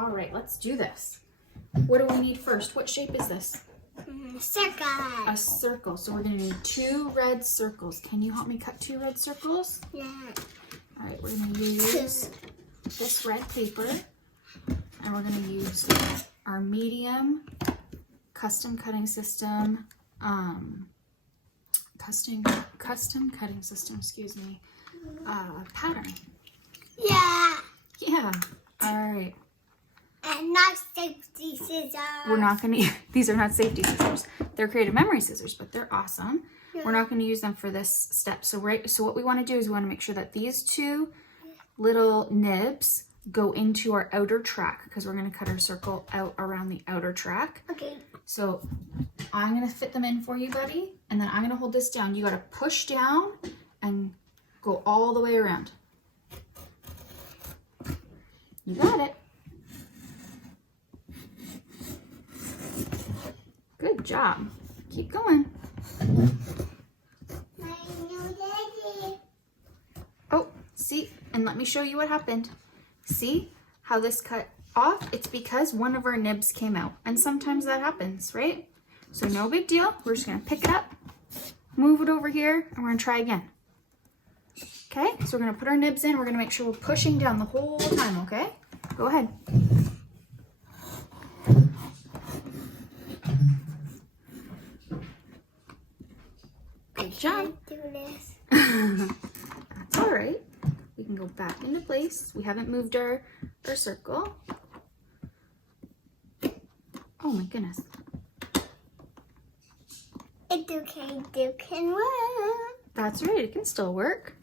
All right, let's do this. What do we need first? What shape is this? Circle. A circle. So we're going to need 2 red circles. Can you help me cut 2 red circles? Yeah. All right, we're going to use this red paper, and we're going to use our medium custom cutting system, custom cutting system, excuse me, pattern. Yeah. Yeah. All right. And not safety scissors. We're not going to, these are not safety scissors. They're creative memory scissors, but they're awesome. Yeah. We're not going to use them for this step. So what we want to do is we want to make sure that these 2 little nibs go into our outer track, because we're going to cut our circle out around the outer track. Okay. So I'm going to fit them in for you, buddy. And then I'm going to hold this down. You got to push down and go all the way around. You got it. Good job. Keep going. Oh, see? And let me show you what happened. See how this cut off? It's because one of our nibs came out. And sometimes that happens, right? So no big deal. We're just going to pick it up, move it over here, and we're going to try again. Okay? So we're going to put our nibs in. We're going to make sure we're pushing down the whole time, okay? Go ahead. Good job. Do this. That's all right. We can go back into place. We haven't moved our circle. Oh my goodness. It's okay. It can work. That's right. It can still work.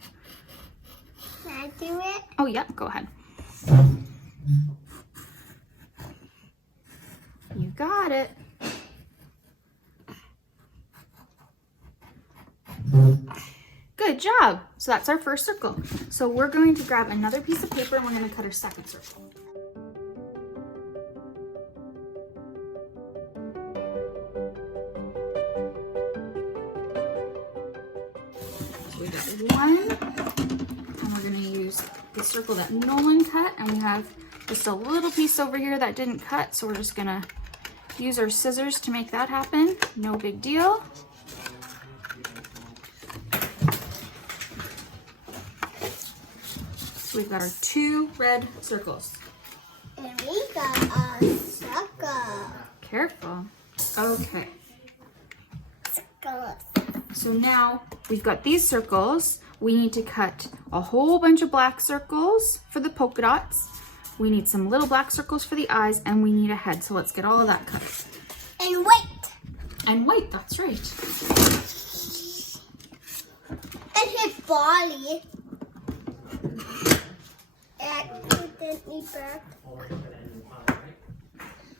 Can I do it? Oh yeah. Go ahead. You got it. Good job. So that's our first circle. So we're going to grab another piece of paper and we're going to cut our second circle. So we got one, and we're going to use the circle that Nolan cut, and we have just a little piece over here that didn't cut, so we're just going to use our scissors to make that happen. No big deal. So we've got our 2 red circles. And we got a circle. Careful. Okay. Circle. So now we've got these circles. We need to cut a whole bunch of black circles for the polka dots. We need some little black circles for the eyes, and we need a head. So let's get all of that cut. And white. And white, that's right. And his body.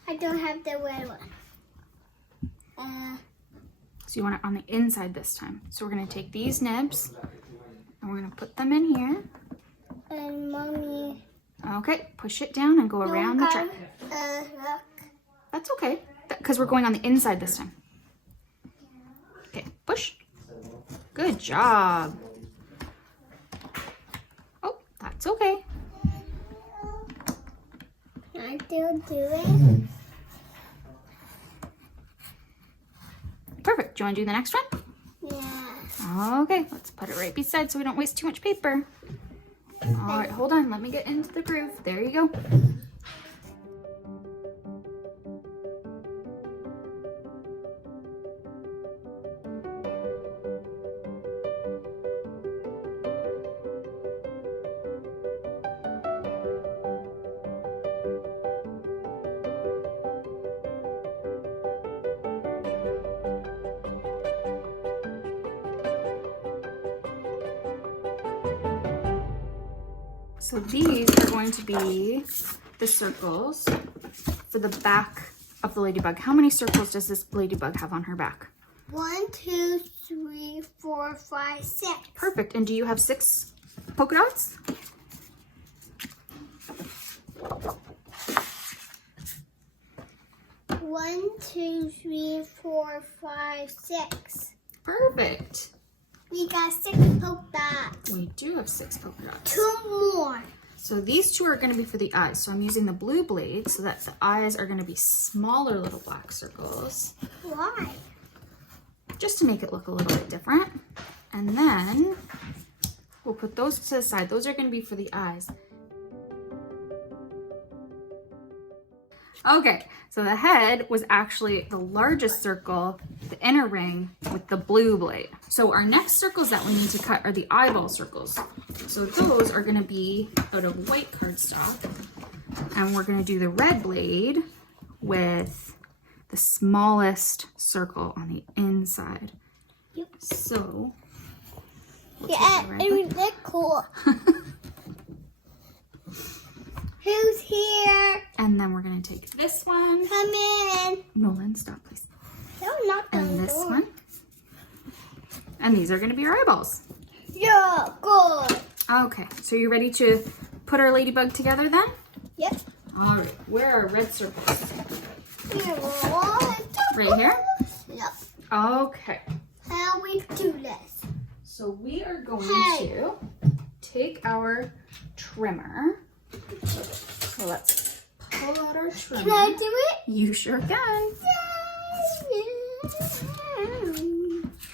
I don't have the red one. So you want it on the inside this time. So we're going to take these nibs and we're going to put them in here. And Mommy. Okay, push it down and go around the track. Look. That's okay, because we're going on the inside this time. Okay, push. Good job. Oh, that's okay. Can I still do it? Perfect. Do you want to do the next one? Yeah. Okay, let's put it right beside so we don't waste too much paper. All right, hold on. Let me get into the groove. There you go. So these are going to be the circles for the back of the ladybug. How many circles does this ladybug have on her back? 1, 2, 3, 4, 5, 6. Perfect. And do you have 6 polka dots? One, 2, 3, 4, 5, 6. Perfect. We got 6 polka dots. We do have 6 polka dots. 2 more. So these two are going to be for the eyes. So I'm using the blue blade so that the eyes are going to be smaller little black circles. Why? Just to make it look a little bit different. And then we'll put those to the side. Those are going to be for the eyes. Okay, so the head was actually the largest circle, the inner ring with the blue blade. So our next circles that we need to cut are the eyeball circles. So those are going to be out of white cardstock. And we're going to do the red blade with the smallest circle on the inside. Yep. So, we'll Yeah, it would look cool. Who's here? and then we're going to take this one. Come in. Nolan, stop please. No, not the And this door. one. And these are going to be our eyeballs. Yeah, good. Okay, so you ready to put our ladybug together then? Yep. All right, where are our red circles? Right Right here? Yep. Okay, How we do this? so we are going Hey. to take our trimmer. So let's pull out our trimmer. Can I do it? You sure can.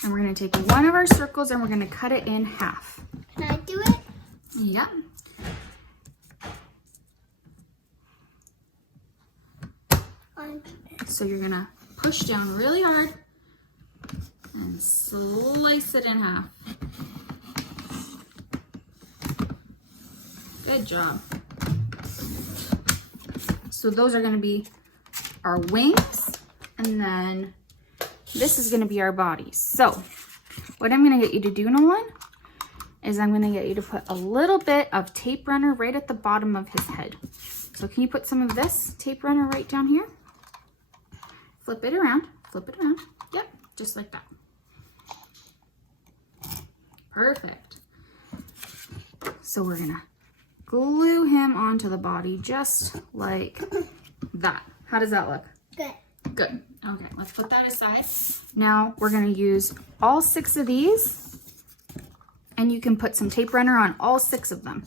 And we're going to take one of our circles and we're going to cut it in half. Can I do it? Yep. So you're gonna push down really hard and slice it in half. Good job. So those are gonna be our wings, and then this is gonna be our bodies. So what I'm gonna get you to do, Nolan, is I'm gonna get you to put a little bit of tape runner right at the bottom of his head. So can you put some of this tape runner right down here? Flip it around, Yep, just like that. Perfect. So we're gonna glue him onto the body just like that. How does that look? Good. Good. Okay, let's put that aside. Now we're gonna use all 6 of these, and you can put some tape runner on all 6 of them.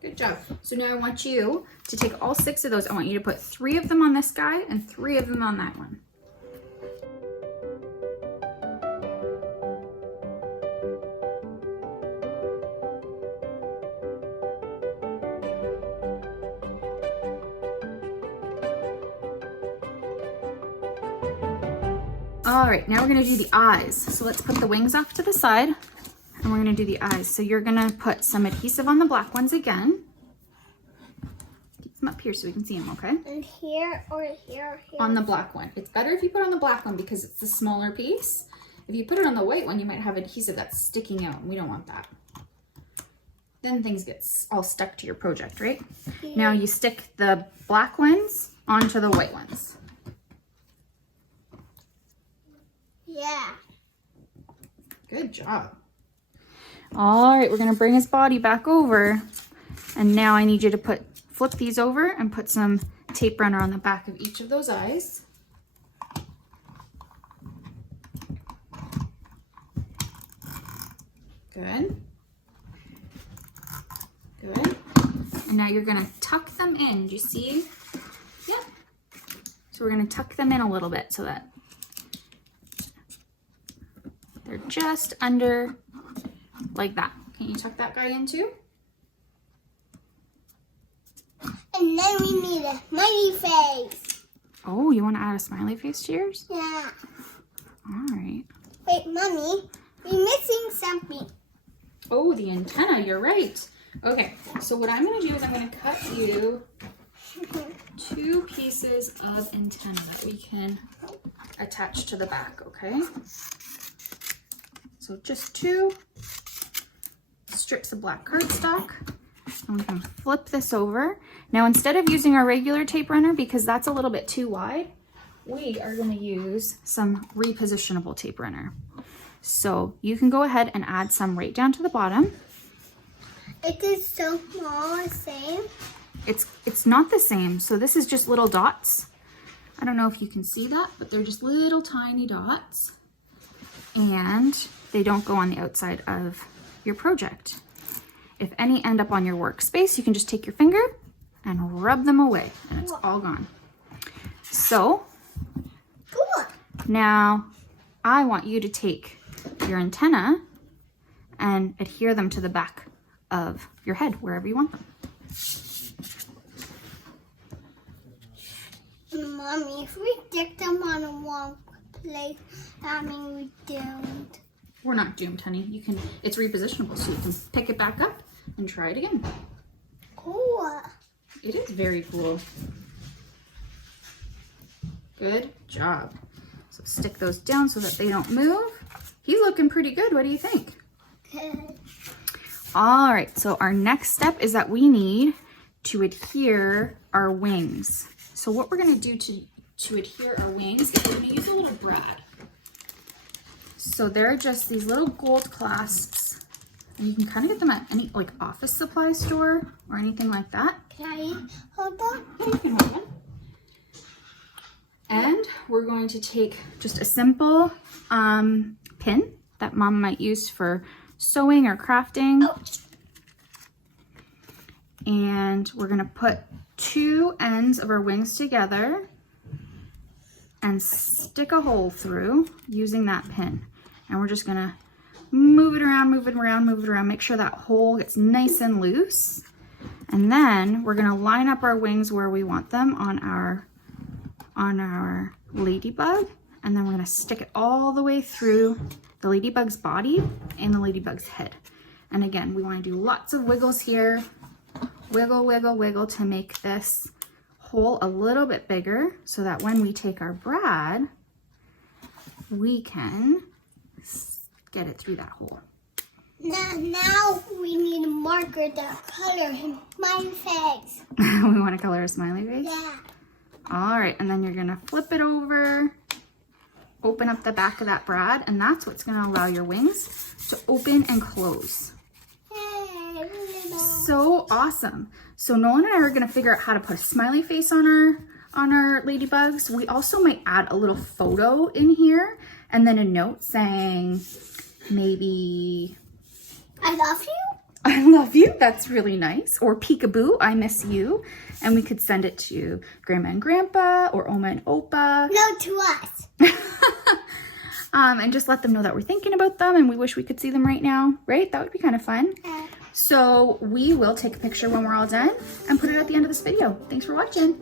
Good job. So now I want you to take all 6 of those. I want you to put 3 of them on this guy and 3 of them on that one. All right, now we're gonna do the eyes. So let's put the wings off to the side and we're gonna do the eyes. So you're gonna put some adhesive on the black ones again. Keep them up here so we can see them, okay? And here or here. On the black one. It's better if you put on the black one because it's the smaller piece. If you put it on the white one, you might have adhesive that's sticking out, and we don't want that. Then things get all stuck to your project, right? Yeah. Now you stick the black ones onto the white ones. Yeah. Good job. All right, we're gonna bring his body back over. And now I need you to flip these over and put some tape runner on the back of each of those eyes. Good. Good. And now you're gonna tuck them in. Do you see? Yep. So we're gonna tuck them in a little bit so that they're just under like that. Can you tuck that guy in too? And then we need a smiley face. Oh, you want to add a smiley face to yours? Yeah. All right. Wait, Mommy, we're missing something. Oh, the antenna, you're right. Okay, so what I'm gonna do is I'm gonna cut you 2 pieces of antenna that we can attach to the back, okay? So just 2 strips of black cardstock. And we can flip this over. Now, instead of using our regular tape runner, because that's a little bit too wide, we are gonna use some repositionable tape runner. So you can go ahead and add some right down to the bottom. It is so small, same. it's not the same. So this is just little dots. I don't know if you can see that, but they're just little tiny dots. And they don't go on the outside of your project. If any end up on your workspace, you can just take your finger and rub them away and it's all gone. So now I want you to take your antenna and adhere them to the back of your head, wherever you want them. Mommy, if we stick them on a wrong place, I mean we doomed. We're not doomed, honey. You can, it's repositionable, so you can pick it back up and try it again. Cool. It is very cool. Good job. So stick those down so that they don't move. He's looking pretty good. What do you think? Good. All right, so our next step is that we need to adhere our wings. So what we're gonna do to adhere our wings is we're gonna use a little brad. So they're just these little gold clasps, and you can kind of get them at any like office supply store or anything like that. Can I hold on? You can hold them. And we're going to take just a simple pin that Mom might use for sewing or crafting. Oh. And we're gonna put two ends of our wings together and stick a hole through using that pin. And we're just gonna move it around, move it around, move it around, make sure that hole gets nice and loose. And then we're gonna line up our wings where we want them on our ladybug. And then we're gonna stick it all the way through the ladybug's body and the ladybug's head. And again, we wanna do lots of wiggles here. Wiggle, wiggle, wiggle to make this hole a little bit bigger so that when we take our brad, we can get it through that hole. Now we need a marker to color my face. We want to color a smiley face? Yeah. All right, and then you're gonna flip it over, open up the back of that brad, and that's what's gonna allow your wings to open and close. So awesome. So Nolan and I are gonna figure out how to put a smiley face on our ladybugs. We also might add a little photo in here and then a note saying maybe, I love you. I love you. That's really nice. Or peekaboo, I miss you. And we could send it to Grandma and Grandpa or Oma and Opa. No, to us. And just let them know that we're thinking about them and we wish we could see them right now, right? That would be kind of fun. So we will take a picture when we're all done and put it at the end of this video. Thanks for watching.